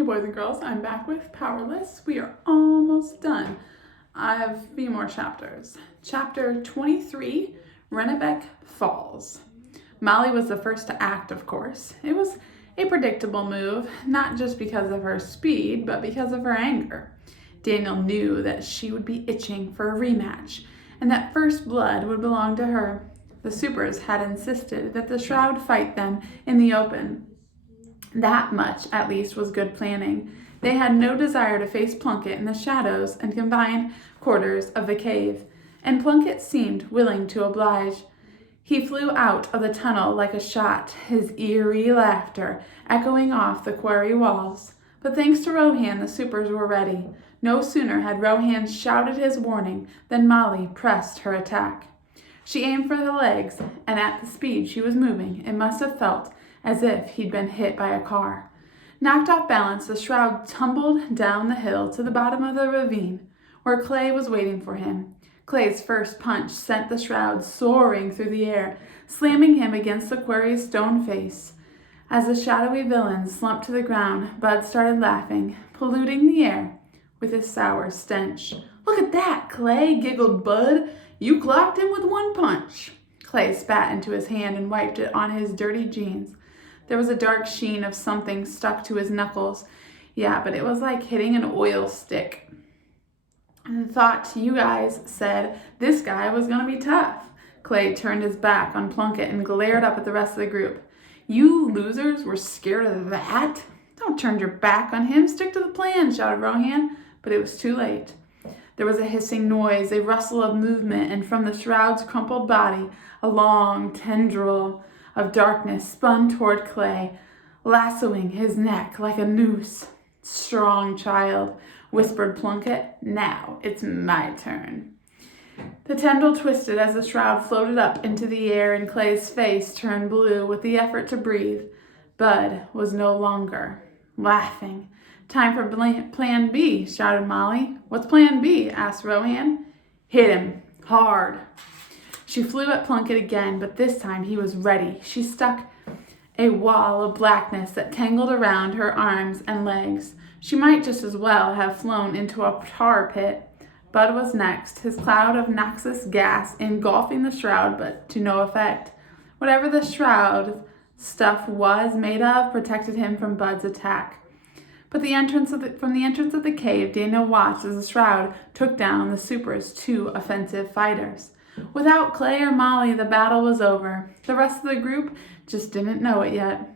Hey boys and girls, I'm back with Powerless. We are almost done. I have a few more chapters. Chapter 23, Rennebeck Falls. Molly was the first to act, of course. It was a predictable move, not just because of her speed, but because of her anger. Daniel knew that she would be itching for a rematch, and that first blood would belong to her. The supers had insisted that the Shroud fight them in the open. That much, at least, was good planning. They had no desire to face Plunkett in the shadows and confined quarters of the cave, and Plunkett seemed willing to oblige. He flew out of the tunnel like a shot, his eerie laughter echoing off the quarry walls. But thanks to Rohan, the supers were ready. No sooner had Rohan shouted his warning than Molly pressed her attack. She aimed for the legs, and at the speed she was moving, it must have felt as if he'd been hit by a car. Knocked off balance, the Shroud tumbled down the hill to the bottom of the ravine, where Clay was waiting for him. Clay's first punch sent the Shroud soaring through the air, slamming him against the quarry's stone face. As the shadowy villain slumped to the ground, Bud started laughing, polluting the air with his sour stench. "Look at that, Clay," giggled Bud. "You clocked him with one punch." Clay spat into his hand and wiped it on his dirty jeans. There was a dark sheen of something stuck to his knuckles. Yeah, but it was like hitting an oil stick. I thought you guys said this guy was going to be tough. Clay turned his back on Plunkett and glared up at the rest of the group. "You losers were scared of that? Don't turn your back on him. Stick to the plan," shouted Rohan. But it was too late. There was a hissing noise, a rustle of movement, and from the Shroud's crumpled body, a long tendril of darkness spun toward Clay, lassoing his neck like a noose. "Strong child," whispered Plunkett. "Now it's my turn." The tendril twisted as the Shroud floated up into the air, and Clay's face turned blue with the effort to breathe. Bud was no longer laughing. "Time for plan B," shouted Molly. "What's plan B?" asked Rohan. "Hit him hard." She flew at Plunkett again, but this time he was ready. She stuck a wall of blackness that tangled around her arms and legs. She might just as well have flown into a tar pit. Bud was next, his cloud of noxious gas engulfing the Shroud, but to no effect. Whatever the Shroud stuff was made of protected him from Bud's attack. But from the entrance of the cave, Daniel watched as the Shroud took down the supers' two offensive fighters. Without Clay or Molly, the battle was over. The rest of the group just didn't know it yet.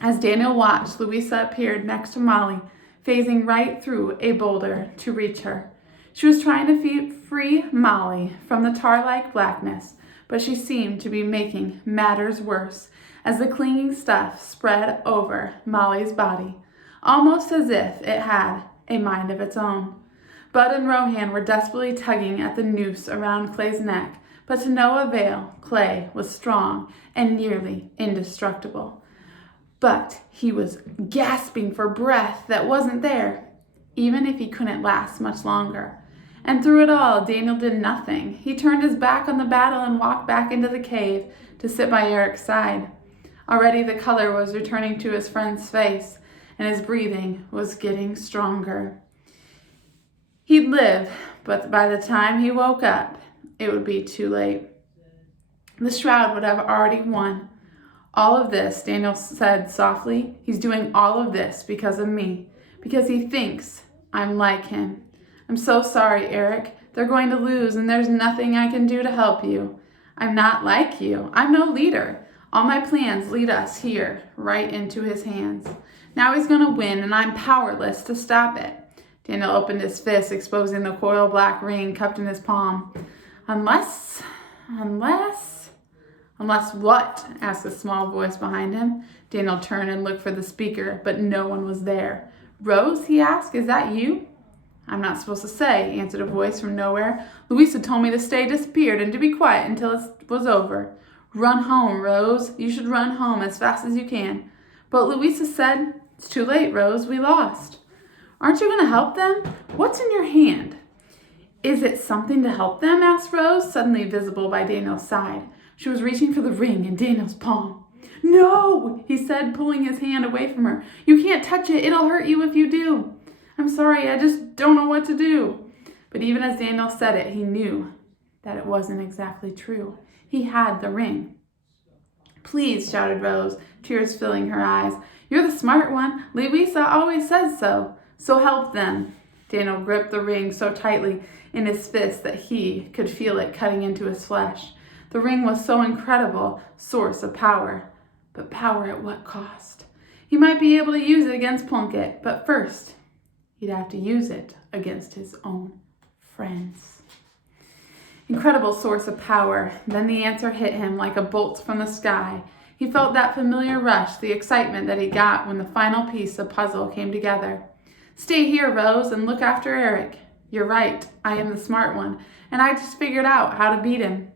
As Daniel watched, Louisa appeared next to Molly, phasing right through a boulder to reach her. She was trying to free Molly from the tar-like blackness, but she seemed to be making matters worse as the clinging stuff spread over Molly's body, almost as if it had a mind of its own. Bud and Rohan were desperately tugging at the noose around Clay's neck, but to no avail. Clay was strong and nearly indestructible. But he was gasping for breath that wasn't there, even if he couldn't last much longer. And through it all, Daniel did nothing. He turned his back on the battle and walked back into the cave to sit by Eric's side. Already the color was returning to his friend's face, and his breathing was getting stronger. He'd live, but by the time he woke up, it would be too late. The Shroud would have already won. "All of this," Daniel said softly, "he's doing all of this because of me, because he thinks I'm like him. I'm so sorry, Eric. They're going to lose, and there's nothing I can do to help you. I'm not like you. I'm no leader. All my plans lead us here, right into his hands. Now he's going to win, and I'm powerless to stop it." Daniel opened his fist, exposing the coil black ring cupped in his palm. Unless what?" asked a small voice behind him. Daniel turned and looked for the speaker, but no one was there. "Rose?" he asked. "Is that you?" "I'm not supposed to say," answered a voice from nowhere. "Louisa told me to stay disappeared and to be quiet until it was over. Run home, Rose. You should run home as fast as you can." "But Louisa said..." "It's too late, Rose. We lost." "Aren't you going to help them? What's in your hand?" "Is it something to help them?" asked Rose, suddenly visible by Daniel's side. She was reaching for the ring in Daniel's palm. "No," he said, pulling his hand away from her. "You can't touch it. It'll hurt you if you do." "I'm sorry, I just don't know what to do." But even as Daniel said it, he knew that it wasn't exactly true. He had the ring. "Please," shouted Rose, tears filling her eyes. "You're the smart one. Louisa always says so. So help them." Daniel gripped the ring so tightly in his fist that he could feel it cutting into his flesh. The ring was so incredible source of power. But power at what cost? He might be able to use it against Plunkett, but first, he'd have to use it against his own friends. Incredible source of power. Then the answer hit him like a bolt from the sky. He felt that familiar rush, the excitement that he got when the final piece of puzzle came together. "Stay here, Rose, and look after Eric. You're right, I am the smart one, and I just figured out how to beat him."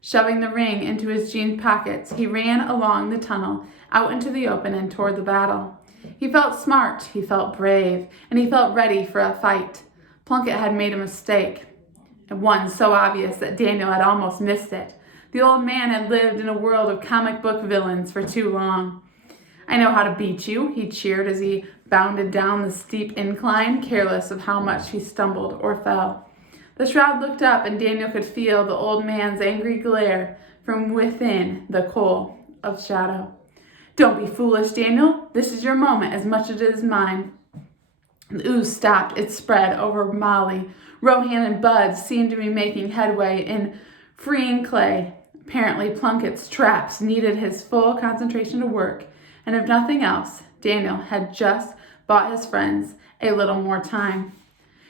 Shoving the ring into his jeans pockets, he ran along the tunnel, out into the open and toward the battle. He felt smart, he felt brave, and he felt ready for a fight. Plunkett had made a mistake, and one so obvious that Daniel had almost missed it. The old man had lived in a world of comic book villains for too long. "I know how to beat you," he cheered as he bounded down the steep incline, careless of how much he stumbled or fell. The shroud looked up, and Daniel could feel the old man's angry glare from within the coil of shadow. "Don't be foolish, Daniel. This is your moment as much as it is mine." The ooze stopped its spread over Molly. Rohan and Bud seemed to be making headway in freeing Clay. Apparently, Plunkett's traps needed his full concentration to work, and if nothing else, Daniel had just bought his friends a little more time.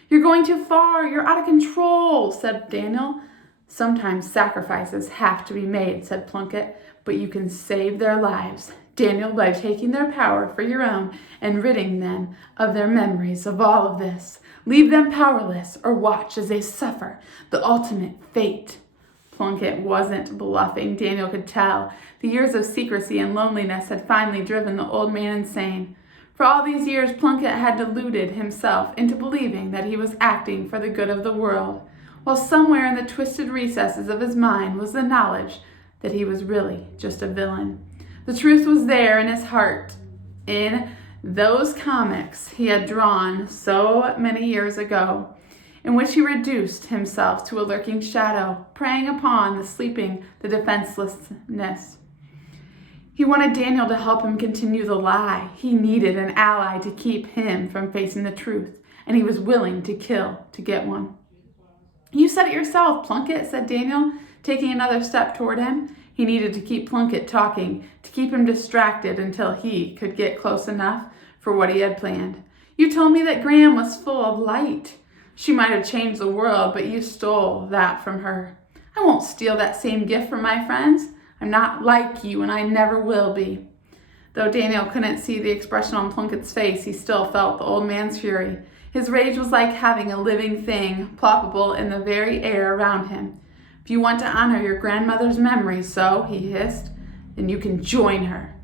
"You're going too far. You're out of control," said Daniel. "Sometimes sacrifices have to be made," said Plunkett, "but you can save their lives, Daniel, by taking their power for your own and ridding them of their memories of all of this. Leave them powerless or watch as they suffer the ultimate fate." Plunkett wasn't bluffing, Daniel could tell. The years of secrecy and loneliness had finally driven the old man insane. For all these years, Plunkett had deluded himself into believing that he was acting for the good of the world, while somewhere in the twisted recesses of his mind was the knowledge that he was really just a villain. The truth was there in his heart, in those comics he had drawn so many years ago, in which he reduced himself to a lurking shadow, preying upon the sleeping, the defenselessness. He wanted Daniel to help him continue the lie. He needed an ally to keep him from facing the truth, and he was willing to kill to get one. "You said it yourself, Plunkett," said Daniel, taking another step toward him. He needed to keep Plunkett talking, to keep him distracted until he could get close enough for what he had planned. "You told me that Graham was full of light. She might have changed the world, but you stole that from her. I won't steal that same gift from my friends. I'm not like you, and I never will be." Though Daniel couldn't see the expression on Plunkett's face, he still felt the old man's fury. His rage was like having a living thing palpable in the very air around him. "If you want to honor your grandmother's memory, so," he hissed, "then you can join her."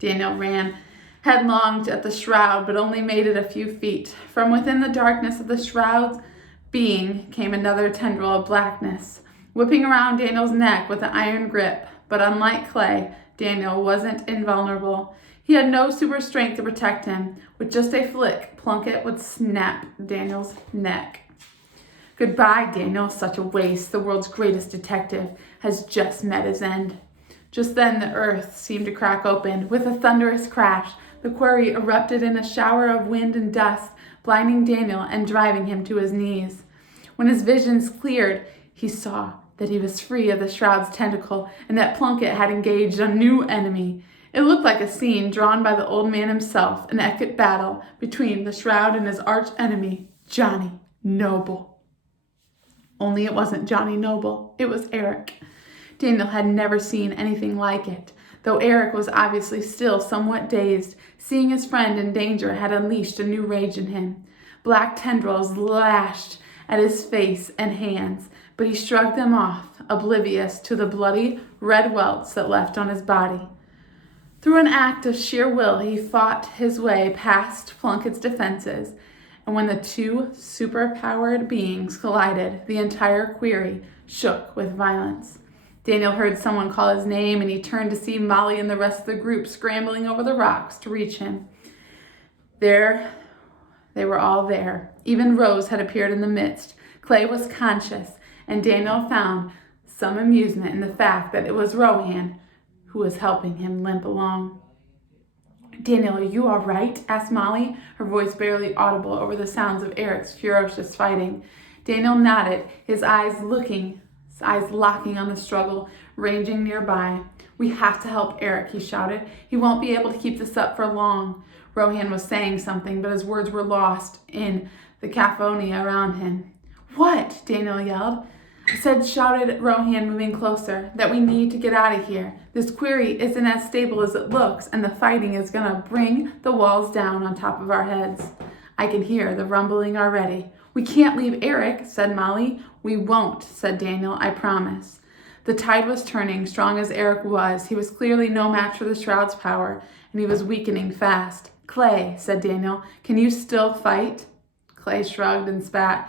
Daniel ran headlong at the shroud, but only made it a few feet. From within the darkness of the shroud's being came another tendril of blackness, whipping around Daniel's neck with an iron grip. But unlike Clay, Daniel wasn't invulnerable. He had no super strength to protect him. With just a flick, Plunkett would snap Daniel's neck. "Goodbye, Daniel. Such a waste. The world's greatest detective has just met his end." Just then the earth seemed to crack open. With a thunderous crash, the quarry erupted in a shower of wind and dust, blinding Daniel and driving him to his knees. When his visions cleared, he saw that he was free of the shroud's tentacle and that Plunkett had engaged a new enemy. It looked like a scene drawn by the old man himself, an epic battle between the shroud and his arch enemy, Johnny Noble. Only it wasn't Johnny Noble, it was Eric. Daniel had never seen anything like it, though Eric was obviously still somewhat dazed. Seeing his friend in danger had unleashed a new rage in him. Black tendrils lashed at his face and hands, but he shrugged them off, oblivious to the bloody red welts that left on his body. Through an act of sheer will, he fought his way past Plunkett's defenses, and when the two superpowered beings collided, the entire quarry shook with violence. Daniel heard someone call his name, and he turned to see Molly and the rest of the group scrambling over the rocks to reach him. There, they were all there. Even Rose had appeared in the midst. Clay was conscious, and Daniel found some amusement in the fact that it was Rohan who was helping him limp along. "Daniel, are you all right?" asked Molly, her voice barely audible over the sounds of Eric's ferocious fighting. Daniel nodded, his eyes locking on the struggle raging nearby. "We have to help Eric," he shouted. "He won't be able to keep this up for long." Rohan was saying something, but his words were lost in the cacophony around him. "What?" Daniel yelled. "I said," shouted Rohan, moving closer, "that we need to get out of here. This quarry isn't as stable as it looks, and the fighting is going to bring the walls down on top of our heads." "I can hear the rumbling already." "We can't leave Eric," said Molly. "We won't," said Daniel. "I promise." The tide was turning. Strong as Eric was, he was clearly no match for the Shroud's power, and he was weakening fast. "Clay," said Daniel, "can you still fight?" Clay shrugged and spat.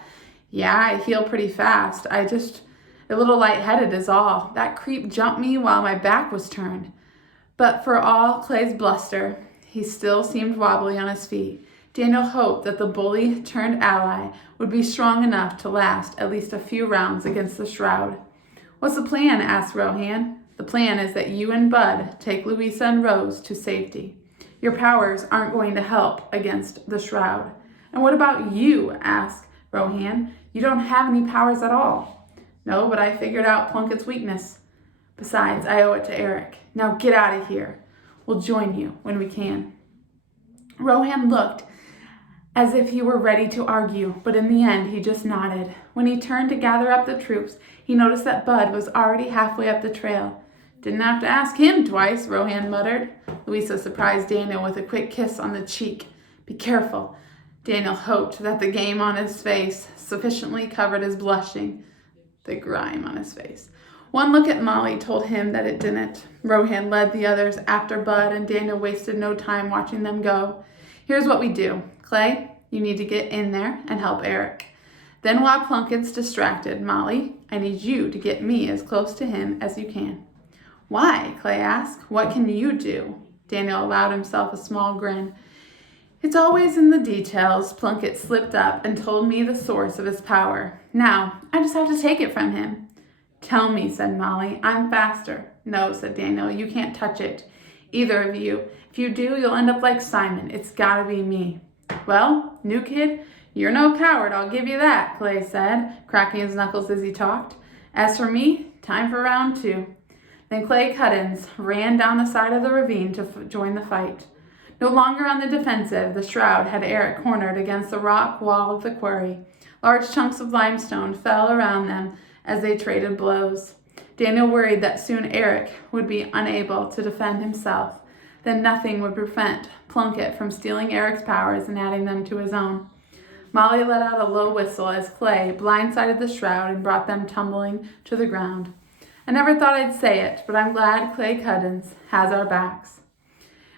"Yeah, I heal pretty fast. I just a little lightheaded is all. That creep jumped me while my back was turned." But for all Clay's bluster, he still seemed wobbly on his feet. Daniel hoped that the bully turned ally would be strong enough to last at least a few rounds against the Shroud. "What's the plan?" asked Rohan. "The plan is that you and Bud take Louisa and Rose to safety. Your powers aren't going to help against the Shroud." "And what about you?" asked Rohan. "You don't have any powers at all." "No, but I figured out Plunkett's weakness. Besides, I owe it to Eric. Now get out of here. We'll join you when we can." Rohan looked as if he were ready to argue, but in the end he just nodded. When he turned to gather up the troops, he noticed that Bud was already halfway up the trail. "Didn't have to ask him twice," Rohan muttered. Louisa surprised Daniel with a quick kiss on the cheek. "Be careful." Daniel hoped that the game on his face sufficiently covered his blushing. The grime on his face. One look at Molly told him that it didn't. Rohan led the others after Bud, and Daniel wasted no time watching them go. "Here's what we do. Clay, you need to get in there and help Eric. Then while Plunkett's distracted, Molly, I need you to get me as close to him as you can." "Why?" Clay asked. "What can you do?" Daniel allowed himself a small grin. "It's always in the details." Plunkett slipped up and told me the source of his power. Now, I just have to take it from him. "Tell me," said Molly. "I'm faster." "No," said Daniel. "You can't touch it. Either of you. If you do, you'll end up like Simon. It's gotta be me." "Well, new kid, you're no coward, I'll give you that," Clay said, cracking his knuckles as he talked. "As for me, time for round 2. Then Clay Cuddins ran down the side of the ravine to join the fight. No longer on the defensive, the Shroud had Eric cornered against the rock wall of the quarry. Large chunks of limestone fell around them as they traded blows. Daniel worried that soon Eric would be unable to defend himself. Then nothing would prevent Plunkett from stealing Eric's powers and adding them to his own. Molly let out a low whistle as Clay blindsided the Shroud and brought them tumbling to the ground. "I never thought I'd say it, but I'm glad Clay Cuddins has our backs."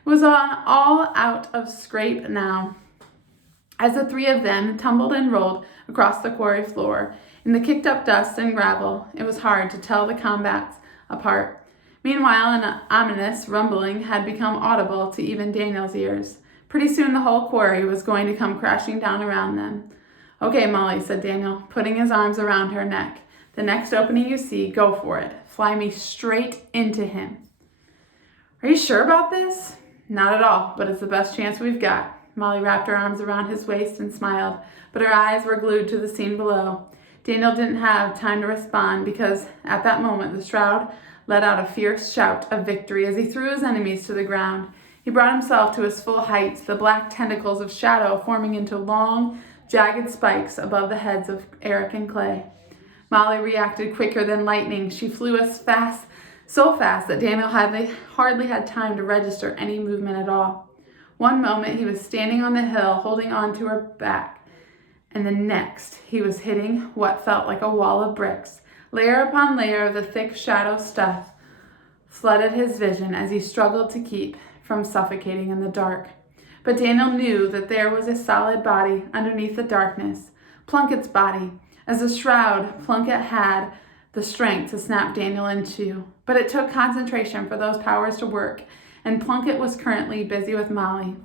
It was all out of scrape now, as the 3 of them tumbled and rolled across the quarry floor. In the kicked-up dust and gravel, it was hard to tell the combats apart. Meanwhile, an ominous rumbling had become audible to even Daniel's ears. Pretty soon the whole quarry was going to come crashing down around them. "Okay, Molly," said Daniel, putting his arms around her neck. "The next opening you see, go for it. Fly me straight into him." "Are you sure about this?" "Not at all, but it's the best chance we've got." Molly wrapped her arms around his waist and smiled, but her eyes were glued to the scene below. Daniel didn't have time to respond because at that moment the Shroud let out a fierce shout of victory as he threw his enemies to the ground. He brought himself to his full height, the black tentacles of shadow forming into long, jagged spikes above the heads of Eric and Clay. Molly reacted quicker than lightning. She flew so fast that Daniel hardly had time to register any movement at all. One moment he was standing on the hill holding on to her back, and the next he was hitting what felt like a wall of bricks. Layer upon layer of the thick shadow stuff flooded his vision as he struggled to keep from suffocating in the dark. But Daniel knew that there was a solid body underneath the darkness, Plunkett's body. As a Shroud, Plunkett had the strength to snap Daniel in two. But it took concentration for those powers to work, and Plunkett was currently busy with Molly,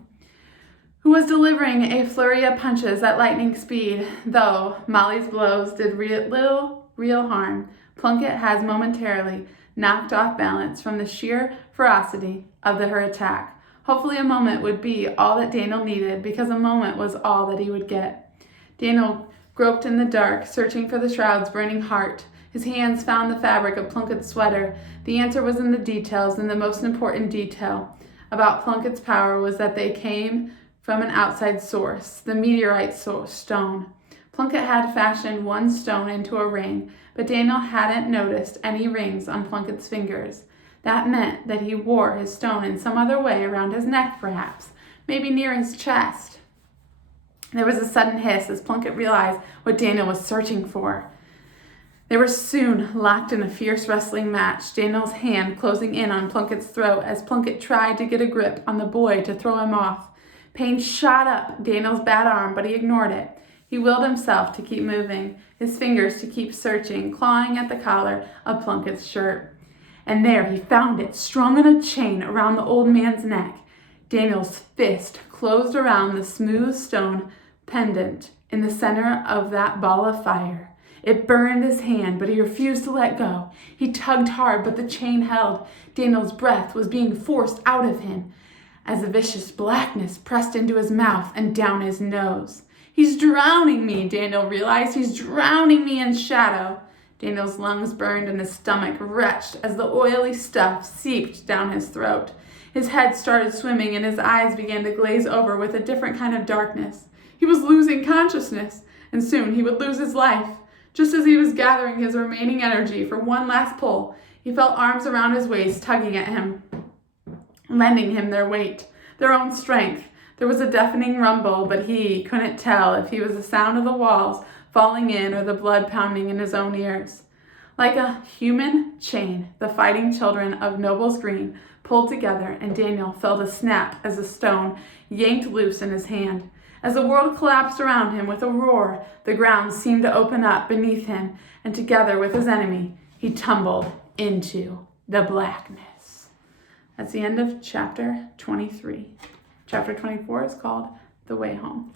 who was delivering a flurry of punches at lightning speed. Though Molly's blows did little real harm, Plunkett has momentarily knocked off balance from the sheer ferocity of her attack. Hopefully a moment would be all that Daniel needed, because a moment was all that he would get. Daniel groped in the dark, searching for the shroud's burning heart. His hands found the fabric of Plunkett's sweater. The answer was in the details, and the most important detail about Plunkett's power was that they came from an outside source, the meteorite stone. Plunkett had fashioned one stone into a ring, but Daniel hadn't noticed any rings on Plunkett's fingers. That meant that he wore his stone in some other way, around his neck perhaps, maybe near his chest. There was a sudden hiss as Plunkett realized what Daniel was searching for. They were soon locked in a fierce wrestling match, Daniel's hand closing in on Plunkett's throat as Plunkett tried to get a grip on the boy to throw him off. Pain shot up Daniel's bad arm, but he ignored it. He willed himself to keep moving, his fingers to keep searching, clawing at the collar of Plunkett's shirt. And there he found it, strung on a chain around the old man's neck. Daniel's fist closed around the smooth stone pendant in the center of that ball of fire. It burned his hand, but he refused to let go. He tugged hard, but the chain held. Daniel's breath was being forced out of him as the vicious blackness pressed into his mouth and down his nose. He's drowning me, Daniel realized. He's drowning me in shadow. Daniel's lungs burned and his stomach retched as the oily stuff seeped down his throat. His head started swimming and his eyes began to glaze over with a different kind of darkness. He was losing consciousness, and soon he would lose his life. Just as he was gathering his remaining energy for one last pull, he felt arms around his waist tugging at him, lending him their weight, their own strength. There was a deafening rumble, but he couldn't tell if he was the sound of the walls falling in or the blood pounding in his own ears. Like a human chain, the fighting children of Noble's Green pulled together, and Daniel felt a snap as a stone yanked loose in his hand. As the world collapsed around him with a roar, the ground seemed to open up beneath him, and together with his enemy, he tumbled into the blackness. That's the end of chapter 23. Chapter 24 is called The Way Home.